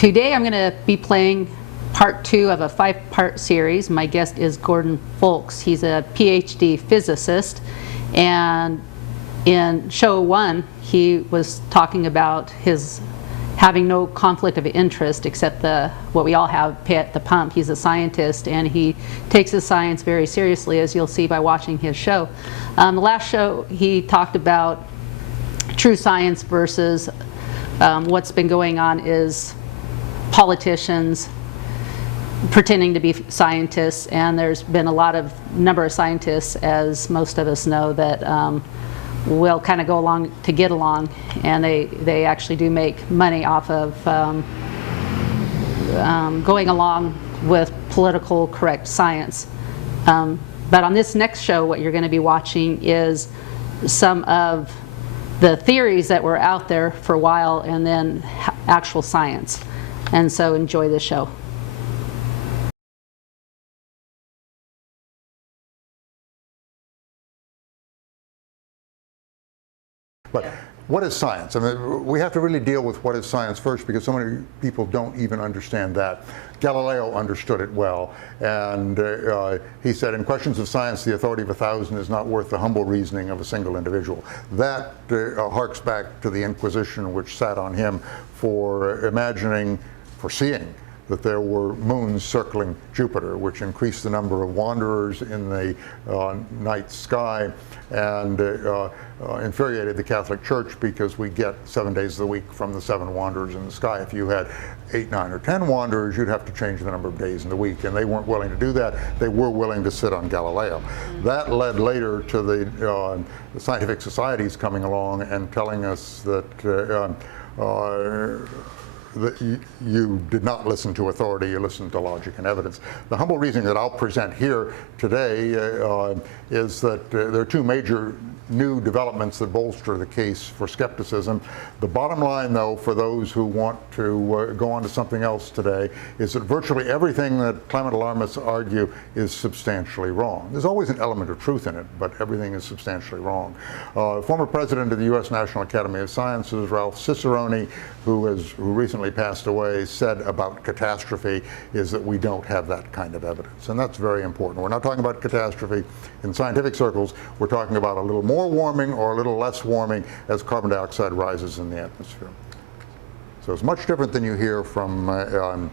Today I'm going to be playing part 2 of a 5-part series. My guest is Gordon Folks. He's a PhD physicist, and in show 1 he was talking about his having no conflict of interest except what we all have, pay at the pump. He's a scientist and he takes his science very seriously, as you'll see by watching his show. The last show he talked about true science versus what's been going on is politicians pretending to be scientists, and there's been a number of scientists, as most of us know, that will kind of go along to get along, and they actually do make money off of going along with political correct science. But on this next show, what you're going to be watching is some of the theories that were out there for a while and then actual science. And so enjoy the show. But what is science? I mean, we have to really deal with what is science first, because so many people don't even understand that. Galileo understood it well, and he said, in questions of science, the authority of 1,000 is not worth the humble reasoning of a single individual. That harks back to the Inquisition, which sat on him for foreseeing that there were moons circling Jupiter, which increased the number of wanderers in the night sky, and infuriated the Catholic Church, because we get 7 days of the week from the 7 wanderers in the sky. If you had 8, 9, or 10 wanderers, you'd have to change the number of days in the week, and they weren't willing to do that. They were willing to sit on Galileo. That led later to the scientific societies coming along and telling us that you did not listen to authority, you listened to logic and evidence. The humble reasoning that I'll present here today is that there are 2 major new developments that bolster the case for skepticism. The bottom line, though, for those who want to go on to something else today, is that virtually everything that climate alarmists argue is substantially wrong. There's always an element of truth in it, but everything is substantially wrong. Former president of the U.S. National Academy of Sciences, Ralph Cicerone, who recently passed away, said about catastrophe is that we don't have that kind of evidence. And that's very important. We're not talking about catastrophe in scientific circles. We're talking about a little more warming or a little less warming as carbon dioxide rises in the atmosphere. So it's much different than you hear from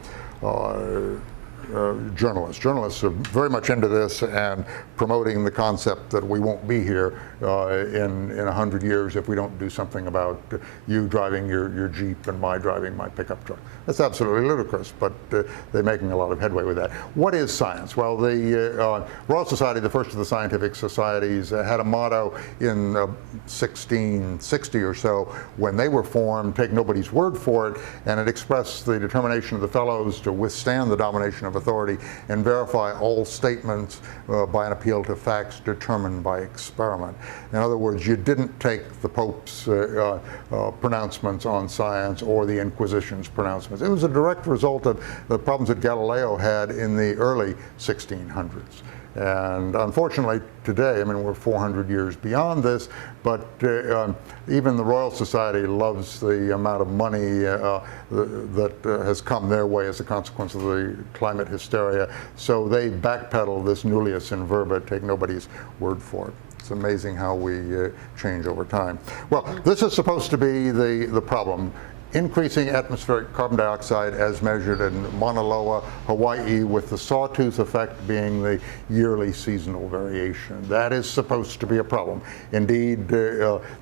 journalists. Journalists are very much into this and promoting the concept that we won't be here in 100 years if we don't do something about you driving your Jeep and my driving my pickup truck. That's absolutely ludicrous, but they're making a lot of headway with that. What is science? Well, the Royal Society, the first of the scientific societies, had a motto in 1660 or so when they were formed, take nobody's word for it, and it expressed the determination of the fellows to withstand the domination of authority and verify all statements by an appeal to facts determined by experiment. In other words, you didn't take the Pope's pronouncements on science or the Inquisition's pronouncements. It was a direct result of the problems that Galileo had in the early 1600s. And unfortunately today, I mean, we're 400 years beyond this, but even the Royal Society loves the amount of money that has come their way as a consequence of the climate hysteria. So they backpedal this nullius in verba, take nobody's word for it. It's amazing how we change over time. Well, this is supposed to be the problem. Increasing atmospheric carbon dioxide as measured in Mauna Loa, Hawaii, with the sawtooth effect being the yearly seasonal variation. That is supposed to be a problem. Indeed,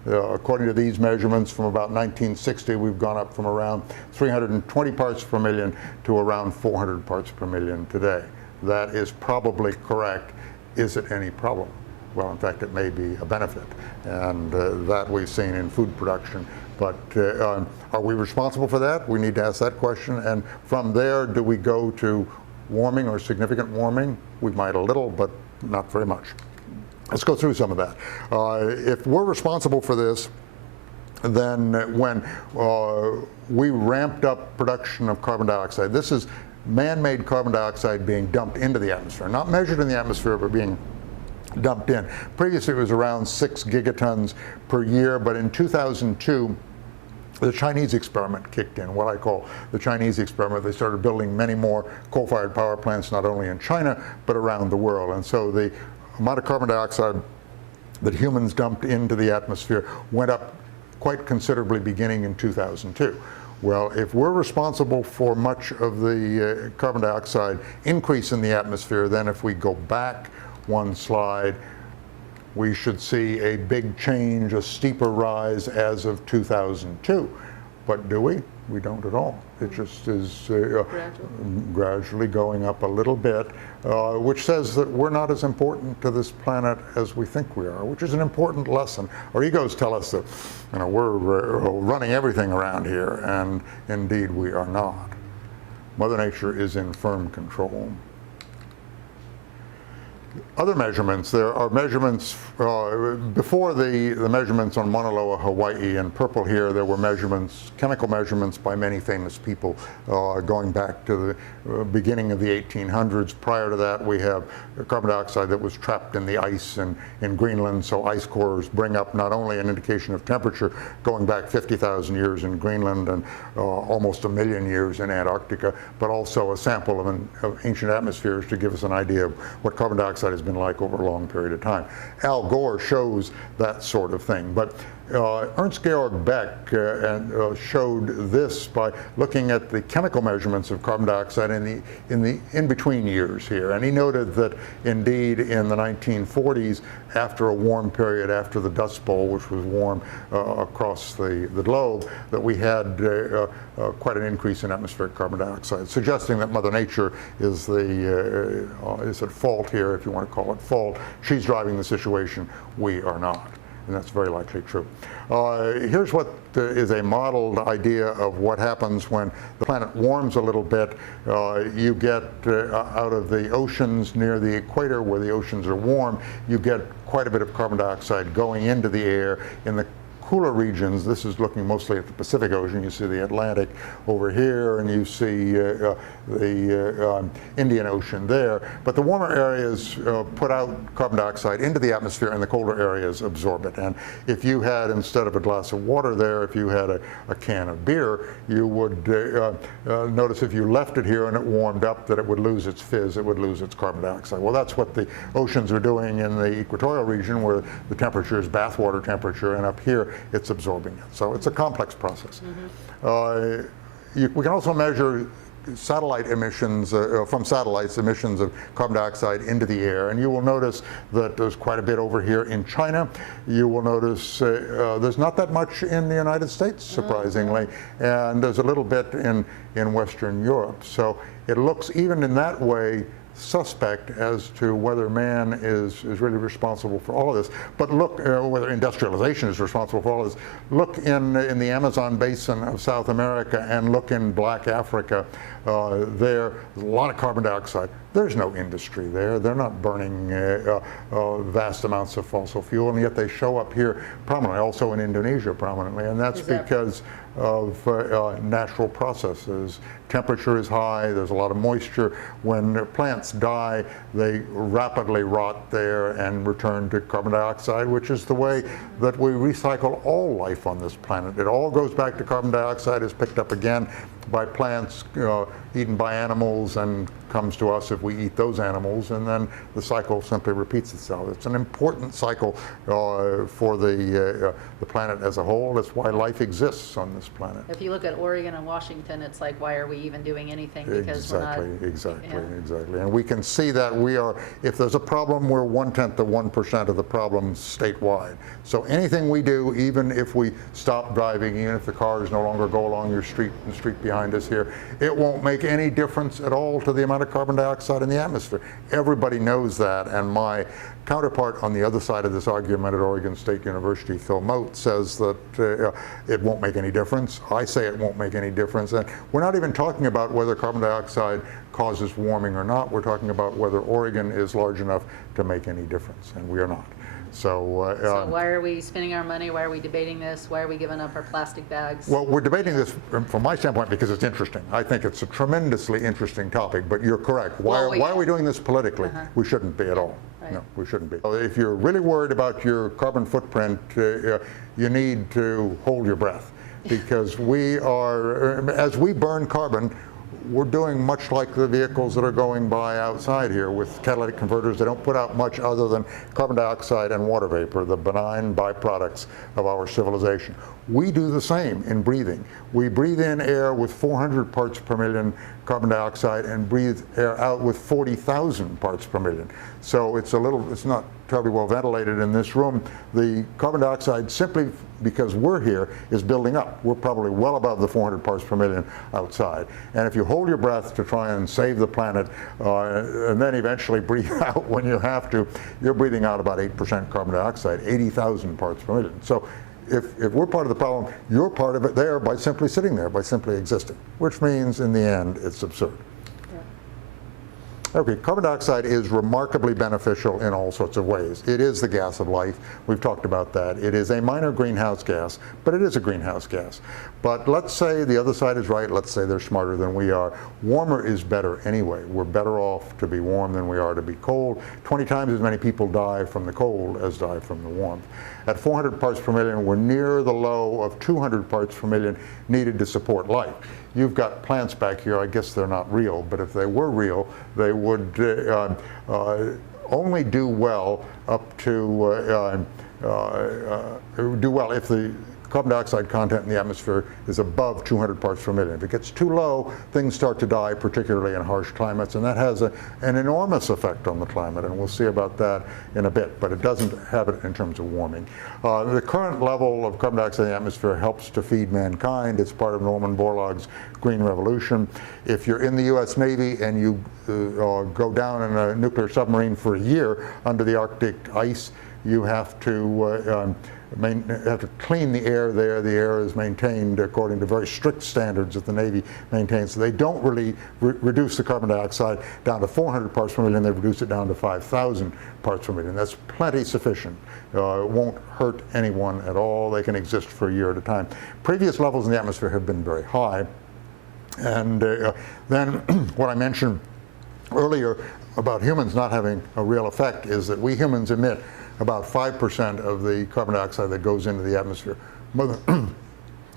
according to these measurements, from about 1960, we've gone up from around 320 parts per million to around 400 parts per million today. That is probably correct. Is it any problem? Well, in fact, it may be a benefit, and that we've seen in food production. But are we responsible for that? We need to ask that question. And from there, do we go to warming or significant warming? We might a little, but not very much. Let's go through some of that. If we're responsible for this, then when we ramped up production of carbon dioxide, this is man-made carbon dioxide being dumped into the atmosphere, not measured in the atmosphere, but being dumped in. Previously it was around 6 gigatons per year, but in 2002 the Chinese experiment kicked in, what I call the Chinese experiment. They started building many more coal-fired power plants, not only in China, but around the world. And so the amount of carbon dioxide that humans dumped into the atmosphere went up quite considerably beginning in 2002. Well, if we're responsible for much of the carbon dioxide increase in the atmosphere, then if we go back one slide, we should see a big change, a steeper rise as of 2002. But do we? We don't at all. It just is gradually going up a little bit, which says that we're not as important to this planet as we think we are, which is an important lesson. Our egos tell us that we're running everything around here, and indeed we are not. Mother Nature is in firm control. Other measurements, there are measurements, before the measurements on Mauna Loa, Hawaii, in purple here, there were measurements, chemical measurements by many famous people going back to the beginning of the 1800s. Prior to that, we have carbon dioxide that was trapped in the ice in Greenland, so ice cores bring up not only an indication of temperature going back 50,000 years in Greenland and almost 1 million years in Antarctica, but also a sample of ancient atmospheres to give us an idea of what carbon dioxide has been like over a long period of time. Al Gore shows that sort of thing. But Ernst Georg Beck showed this by looking at the chemical measurements of carbon dioxide in the in-between years here. And he noted that indeed in the 1940s, after a warm period, after the Dust Bowl, which was warm across the globe, that we had quite an increase in atmospheric carbon dioxide, suggesting that Mother Nature is at fault here, if you want to call it fault. She's driving the situation. We are not. And that's very likely true. Here's what is a modeled idea of what happens when the planet warms a little bit. You get out of the oceans near the equator, where the oceans are warm, you get quite a bit of carbon dioxide going into the air. In the cooler regions, this is looking mostly at the Pacific Ocean. You see the Atlantic over here, and you see the Indian Ocean there. But the warmer areas put out carbon dioxide into the atmosphere, and the colder areas absorb it. And if you had, instead of a glass of water there, if you had a can of beer, you would notice if you left it here and it warmed up that it would lose its fizz, it would lose its carbon dioxide. Well, that's what the oceans are doing in the equatorial region, where the temperature is bathwater temperature, and up here it's absorbing it. So it's a complex process. We can also measure satellite emissions, from satellites, emissions of carbon dioxide into the air. And you will notice that there's quite a bit over here in China. You will notice there's not that much in the United States, surprisingly, and there's a little bit in Western Europe. So it looks, even in that way, suspect as to whether man is really responsible for all of this. But look, whether industrialization is responsible for all of this. Look in the Amazon basin of South America, and look in Black Africa. There's a lot of carbon dioxide. There's no industry there. They're not burning vast amounts of fossil fuel, and yet they show up here prominently, also in Indonesia prominently, and that's because of natural processes. Temperature is high, there's a lot of moisture. When plants die, they rapidly rot there and return to carbon dioxide, which is the way that we recycle all life on this planet. It all goes back to carbon dioxide, is picked up again by plants, eaten by animals, and comes to us if we eat those animals, and then the cycle simply repeats itself. It's an important cycle for the planet as a whole. That's why life exists on this planet. If you look at Oregon and Washington, it's like, why are we even doing anything? Because Exactly. And we can see that we are, if there's a problem, we're 1/10 of 1% of the problem statewide. So anything we do, even if we stop driving, even if the cars no longer go along your street, the street behind us here, it won't make any difference at all to the amount of carbon dioxide in the atmosphere. Everybody knows that, and my counterpart on the other side of this argument at Oregon State University, Phil Mote, says that it won't make any difference. I say it won't make any difference. And we're not even talking about whether carbon dioxide causes warming or not. We're talking about whether Oregon is large enough to make any difference, and we are not. So why are we spending our money? Why are we debating this? Why are we giving up our plastic bags? Well, we're debating this from my standpoint because it's interesting. I think it's a tremendously interesting topic, but you're correct. Why are we doing this politically? We shouldn't be at all. Right. No, we shouldn't be. If you're really worried about your carbon footprint, you need to hold your breath. because we are, as we burn carbon, we're doing much like the vehicles that are going by outside here with catalytic converters. They don't put out much other than carbon dioxide and water vapor, the benign byproducts of our civilization. We do the same in breathing. We breathe in air with 400 parts per million carbon dioxide and breathe air out with 40,000 parts per million. So it's not terribly well ventilated in this room. The carbon dioxide, simply because we're here, is building up. We're probably well above the 400 parts per million outside. And if you hold your breath to try and save the planet, and then eventually breathe out when you have to, you're breathing out about 8% carbon dioxide, 80,000 parts per million. So if we're part of the problem, you're part of it there by simply sitting there, by simply existing, which means in the end it's absurd. Okay, carbon dioxide is remarkably beneficial in all sorts of ways. It is the gas of life. We've talked about that. It is a minor greenhouse gas, but it is a greenhouse gas. But let's say the other side is right. Let's say they're smarter than we are. Warmer is better anyway. We're better off to be warm than we are to be cold. 20 times as many people die from the cold as die from the warmth. At 400 parts per million, we're near the low of 200 parts per million needed to support life. You've got plants back here. I guess they're not real, but if they were real, they would only do well up to do well if the carbon dioxide content in the atmosphere is above 200 parts per million. If it gets too low, things start to die, particularly in harsh climates, and that has an enormous effect on the climate, and we'll see about that in a bit, but it doesn't have it in terms of warming. The current level of carbon dioxide in the atmosphere helps to feed mankind. It's part of Norman Borlaug's Green Revolution. If you're in the U.S. Navy and you go down in a nuclear submarine for a year under the Arctic ice, you have to clean the air there. The air is maintained according to very strict standards that the Navy maintains. So they don't really reduce the carbon dioxide down to 400 parts per million. They reduce it down to 5,000 parts per million. That's plenty sufficient. It won't hurt anyone at all. They can exist for a year at a time. Previous levels in the atmosphere have been very high. And then what I mentioned earlier about humans not having a real effect is that we humans emit about 5% of the carbon dioxide that goes into the atmosphere.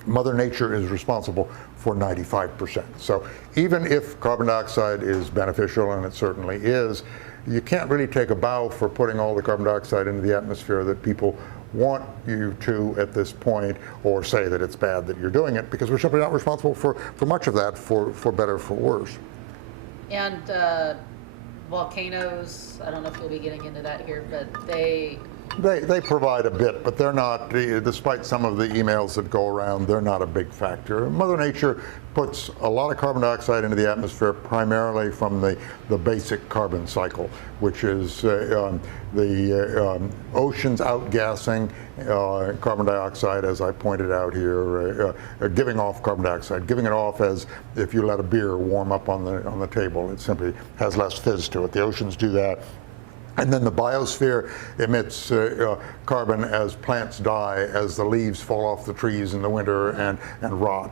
Mother Nature is responsible for 95%. So even if carbon dioxide is beneficial, and it certainly is, you can't really take a bow for putting all the carbon dioxide into the atmosphere that people want you to at this point, or say that it's bad that you're doing it, because we're simply not responsible for much of that, for better or for worse. And volcanoes, I don't know if we'll be getting into that here, but they provide a bit, but they're not, despite some of the emails that go around, they're not a big factor. Mother Nature puts a lot of carbon dioxide into the atmosphere primarily from the basic carbon cycle, which is the oceans outgassing carbon dioxide, as I pointed out here, giving off carbon dioxide, giving it off as if you let a beer warm up on the table. It simply has less fizz to it. The oceans do that. And then the biosphere emits carbon as plants die, as the leaves fall off the trees in the winter and rot.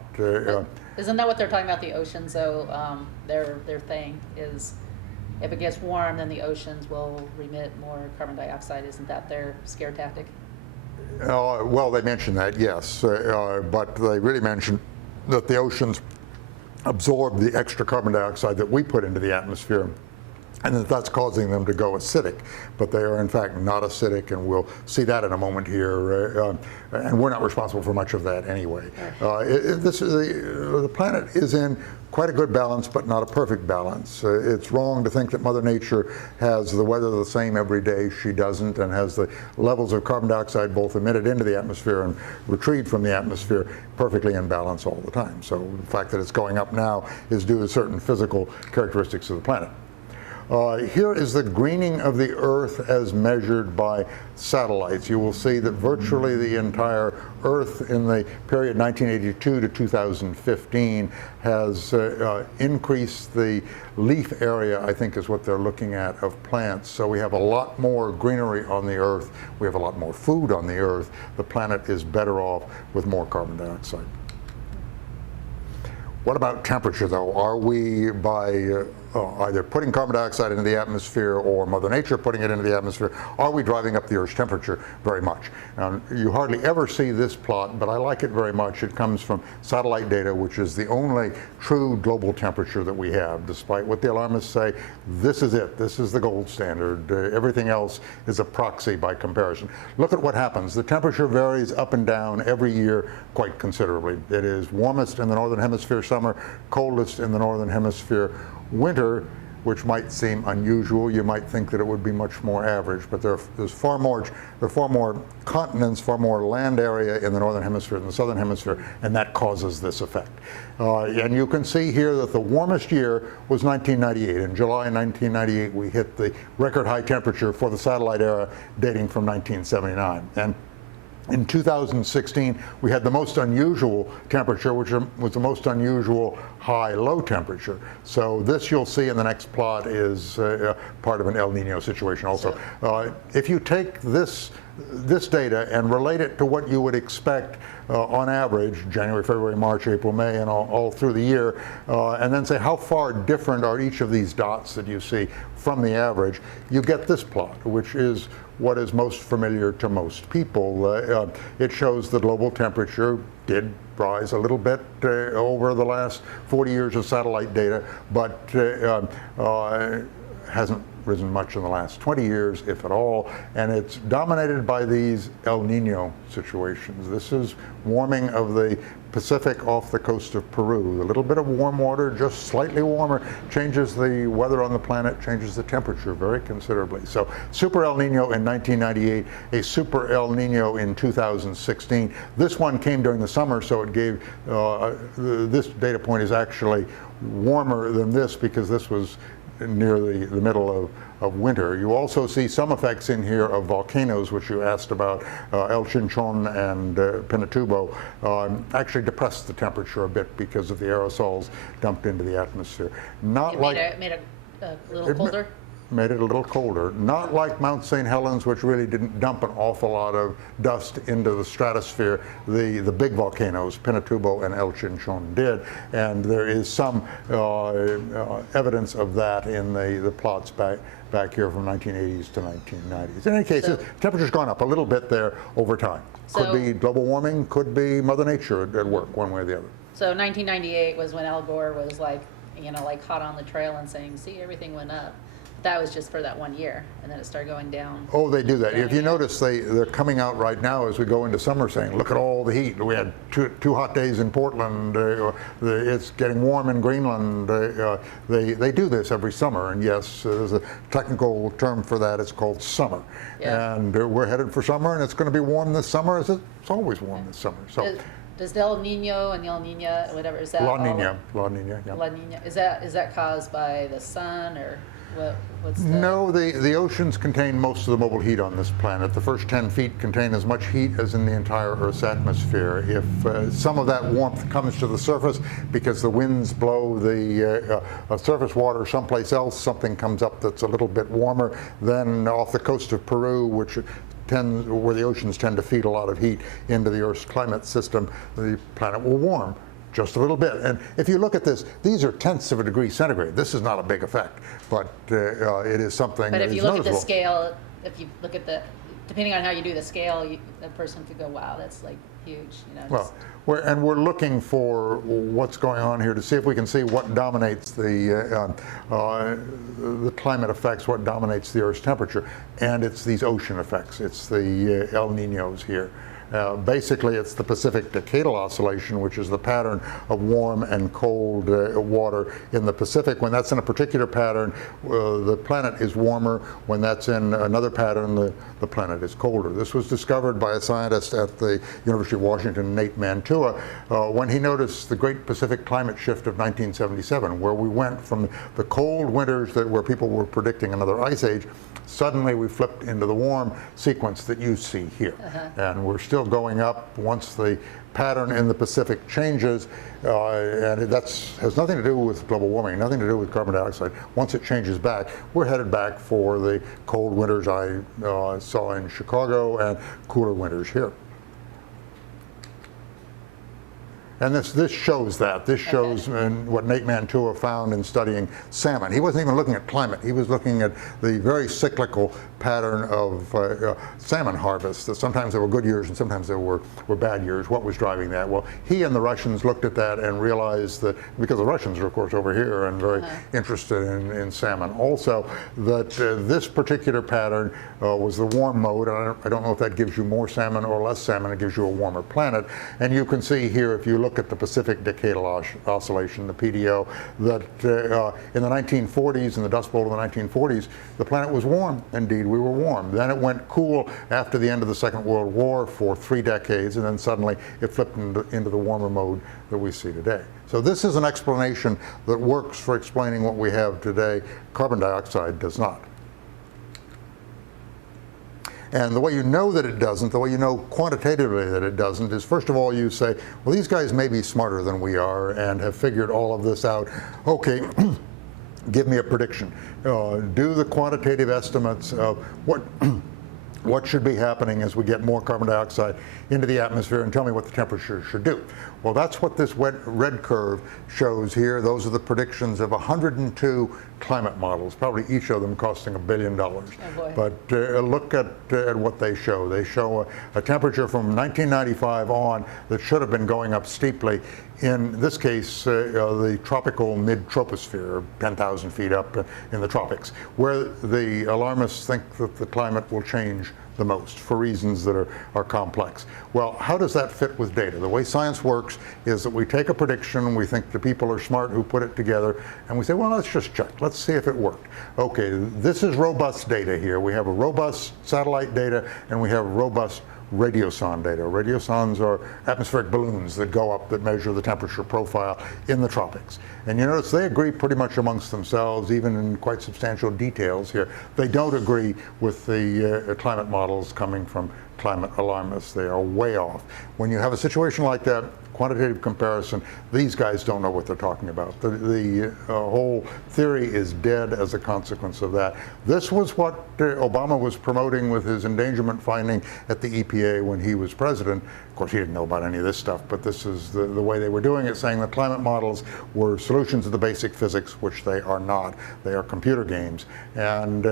Isn't that what they're talking about, the oceans, though? Their thing is, if it gets warm, then the oceans will remit more carbon dioxide. Isn't that their scare tactic? Well, they mention that, yes, but they really mention that the oceans absorb the extra carbon dioxide that we put into the atmosphere, and that's causing them to go acidic. But they are in fact not acidic, and we'll see that in a moment here. And we're not responsible for much of that anyway. The planet is in quite a good balance, but not a perfect balance. It's wrong to think that Mother Nature has the weather the same every day. She doesn't, and has the levels of carbon dioxide both emitted into the atmosphere and retrieved from the atmosphere perfectly in balance all the time. So the fact that it's going up now is due to certain physical characteristics of the planet. Here is the greening of the Earth as measured by satellites. You will see that virtually the entire Earth in the period 1982 to 2015 has increased the leaf area, I think is what they're looking at, of plants. So we have a lot more greenery on the Earth. We have a lot more food on the Earth. The planet is better off with more carbon dioxide. What about temperature, though? Are we, by either putting carbon dioxide into the atmosphere or Mother Nature putting it into the atmosphere? Are we driving up the Earth's temperature very much? Now, you hardly ever see this plot, but I like it very much. It comes from satellite data, which is the only true global temperature that we have. Despite what the alarmists say, this is it. This is the gold standard. Everything else is a proxy by comparison. Look at what happens. The temperature varies up and down every year quite considerably. It is warmest in the northern hemisphere summer, coldest in the northern hemisphere winter, which might seem unusual. You might think that it would be much more average, but there are far more continents, far more land area in the northern hemisphere than the southern hemisphere, and that causes this effect. And you can see here that the warmest year was 1998. In July 1998, we hit the record high temperature for the satellite era dating from 1979. And in 2016, we had the most unusual temperature, which was the most unusual high-low temperature. So this you'll see in the next plot is part of an El Nino situation also. If you take this data and relate it to what you would expect on average, January, February, March, April, May, and all through the year, and then say how far different are each of these dots that you see from the average, you get this plot, which is what is most familiar to most people. It shows the global temperature did rise a little bit over the last 40 years of satellite data, but hasn't risen much in the last 20 years, if at all, and it's dominated by these El Nino situations. This is warming of the Pacific off the coast of Peru. A little bit of warm water, just slightly warmer, changes the weather on the planet, changes the temperature very considerably. So Super El Nino in 1998, a Super El Nino in 2016. This one came during the summer, so it gave, this data point is actually warmer than this because this was near the middle of winter. You also see some effects in here of volcanoes, which you asked about. El Chinchon and Pinatubo actually depressed the temperature a bit because of the aerosols dumped into the atmosphere. Not like made it a little colder? Made it a little colder. Not like Mount St. Helens, which really didn't dump an awful lot of dust into the stratosphere. The big volcanoes, Pinatubo and El Chinchon, did, and there is some evidence of that in the plots back here from 1980s to 1990s. In any case, the temperature's gone up a little bit there over time. Could be global warming, could be Mother Nature at work, one way or the other. So 1998 was when Al Gore was like hot on the trail and saying, see, everything went up. That was just for that 1 year, and then it started going down. Oh, they do that. If you notice, they're coming out right now as we go into summer saying, look at all the heat. We had two hot days in Portland. It's getting warm in Greenland. They do this every summer, and yes, there's a technical term for that. It's called summer. Yeah. And we're headed for summer, and it's going to be warm this summer. It's always warm this summer. So. Does El Nino and El Nina, whatever, is that La Nina, yeah. La Nina, is that caused by the sun, or what's the... No, the oceans contain most of the mobile heat on this planet. The first 10 feet contain as much heat as in the entire Earth's atmosphere. If some of that warmth comes to the surface because the winds blow the surface water someplace else, something comes up that's a little bit warmer, then off the coast of Peru, where the oceans tend to feed a lot of heat into the Earth's climate system, the planet will warm just a little bit. And if you look at this, these are tenths of a degree centigrade. This is not a big effect, but it is something that is noticeable. But if you look at the scale, if you look at depending on how you do the scale, a person could go, wow, that's like huge. Well, we're looking for what's going on here to see if we can see what dominates the climate effects, what dominates the Earth's temperature, and it's these ocean effects. It's the El Ninos here. Basically, it's the Pacific Decadal Oscillation, which is the pattern of warm and cold water in the Pacific. When that's in a particular pattern, the planet is warmer. When that's in another pattern, the planet is colder. This was discovered by a scientist at the University of Washington, Nate Mantua, when he noticed the Great Pacific Climate Shift of 1977, where we went from the cold winters where people were predicting another ice age. Suddenly we flipped into the warm sequence that you see here. And we're still going up once the pattern in the Pacific changes, and that has nothing to do with global warming, nothing to do with carbon dioxide. Once it changes back, we're headed back for the cold winters I saw in Chicago and cooler winters here. And this shows that. This shows what Nate Mantua found in studying salmon. He wasn't even looking at climate. He was looking at the very cyclical pattern of salmon harvest. That sometimes there were good years and sometimes there were bad years. What was driving that? Well, he and the Russians looked at that and realized that, because the Russians are, of course, over here and very interested in salmon also, that this particular pattern was the warm mode. I don't know if that gives you more salmon or less salmon. It gives you a warmer planet. And you can see here, if you look at the Pacific Decadal Oscillation, the PDO, that in the 1940s, in the Dust Bowl of the 1940s, the planet was warm. Indeed, we were warm. Then it went cool after the end of the Second World War for 3 decades, and then suddenly it flipped into the warmer mode that we see today. So this is an explanation that works for explaining what we have today. Carbon dioxide does not. And the way you know that it doesn't, the way you know quantitatively that it doesn't, is first of all you say, well, these guys may be smarter than we are and have figured all of this out. Okay, give me a prediction. Do the quantitative estimates of what should be happening as we get more carbon dioxide into the atmosphere, and tell me what the temperature should do. Well, that's what this red curve shows here. Those are the predictions of 102 climate models, probably each of them costing $1 billion. Oh boy. But look at what they show. They show a temperature from 1995 on that should have been going up steeply. In this case, the tropical mid-troposphere, 10,000 feet up in the tropics, where the alarmists think that the climate will change the most for reasons that are complex. Well, how does that fit with data? The way science works is that we take a prediction, we think the people are smart who put it together, and we say, well, let's just check. Let's see if it worked. Okay, this is robust data here. We have a robust satellite data, and we have robust radiosonde data. Radiosondes are atmospheric balloons that go up that measure the temperature profile in the tropics. And you notice they agree pretty much amongst themselves, even in quite substantial details here. They don't agree with the climate models coming from climate alarmists. They are way off. When you have a situation like that, quantitative comparison, these guys don't know what they're talking about. The whole theory is dead as a consequence of that. This was what Obama was promoting with his endangerment finding at the EPA when he was president. Of course, he didn't know about any of this stuff, but this is the way they were doing it, saying that climate models were solutions of the basic physics, which they are not. They are computer games. And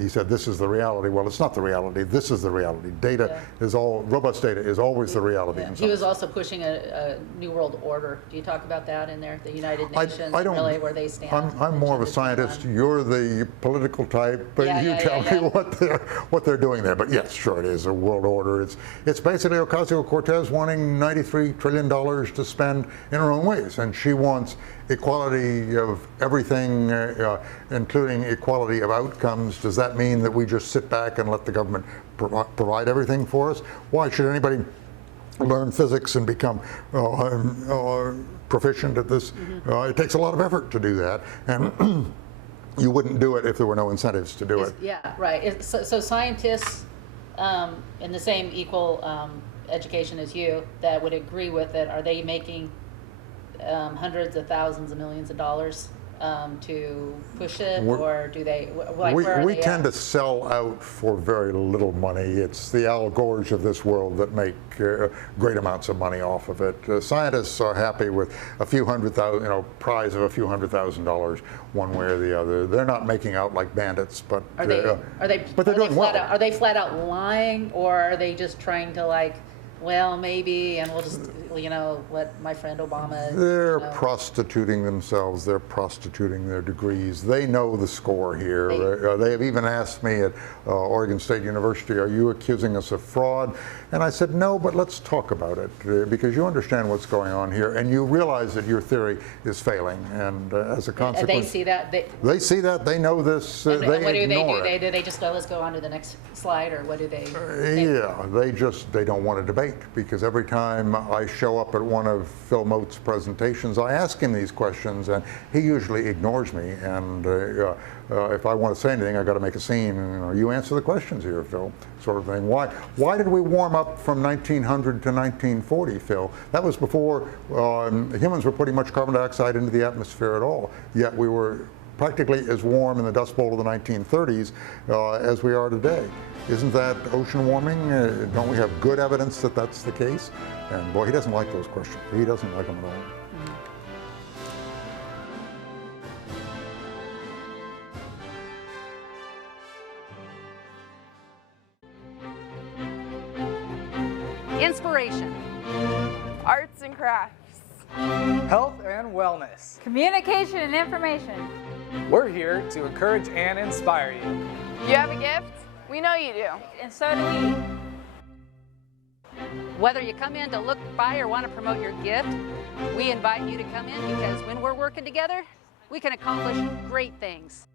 he said, this is the reality. Well, it's not the reality. This is the reality. Data is all, robust data is always the reality. He was also pushing a New World Order. Do you talk about that in there? The United Nations, I don't, really, where they stand? I'm more of a scientist. You're the political type, but you tell me what they're doing there. But yes, sure, it is a world order. It's basically Ocasio-Cortez wanting $93 trillion to spend in her own ways, and she wants equality of everything, including equality of outcomes. Does that mean that we just sit back and let the government provide everything for us? Why should anybody learn physics and become proficient at this? It takes a lot of effort to do that, and you wouldn't do it if there were no incentives to do it. Yeah, right. So scientists in the same equal education as you that would agree with it, are they making hundreds of thousands of millions of dollars to push it, or do they? We tend to sell out for very little money. It's the Al Gores of this world that make great amounts of money off of it. Scientists are happy with a few $100,000, prize of a few $100,000 one way or the other. They're not making out like bandits, but but they're doing well. Are they flat out lying, or are they just trying to well, maybe, and we'll just, let my friend Obama. They're prostituting themselves. They're prostituting their degrees. They know the score here. They have even asked me at Oregon State University, are you accusing us of fraud? And I said, no, but let's talk about it, because you understand what's going on here, and you realize that your theory is failing. And as a consequence. And they see that? They see that. They know this. And they what do ignore they do? it. Do they just go, let's go on to the next slide, or what do they? They don't want to debate, because every time I show up at one of Phil Mote's presentations, I ask him these questions, and he usually ignores me. And if I want to say anything, I got to make a scene. And, you answer the questions here, Phil, sort of thing. Why did we warm up from 1900 to 1940, Phil? That was before humans were putting much carbon dioxide into the atmosphere at all. Yet we were practically as warm in the Dust Bowl of the 1930s as we are today. Isn't that ocean warming? Don't we have good evidence that that's the case? And boy, he doesn't like those questions. He doesn't like them at all. Inspiration. Arts and crafts. Health and wellness. Communication and information. We're here to encourage and inspire you. You have a gift? We know you do. And so do we. Whether you come in to look by or want to promote your gift, we invite you to come in because when we're working together, we can accomplish great things.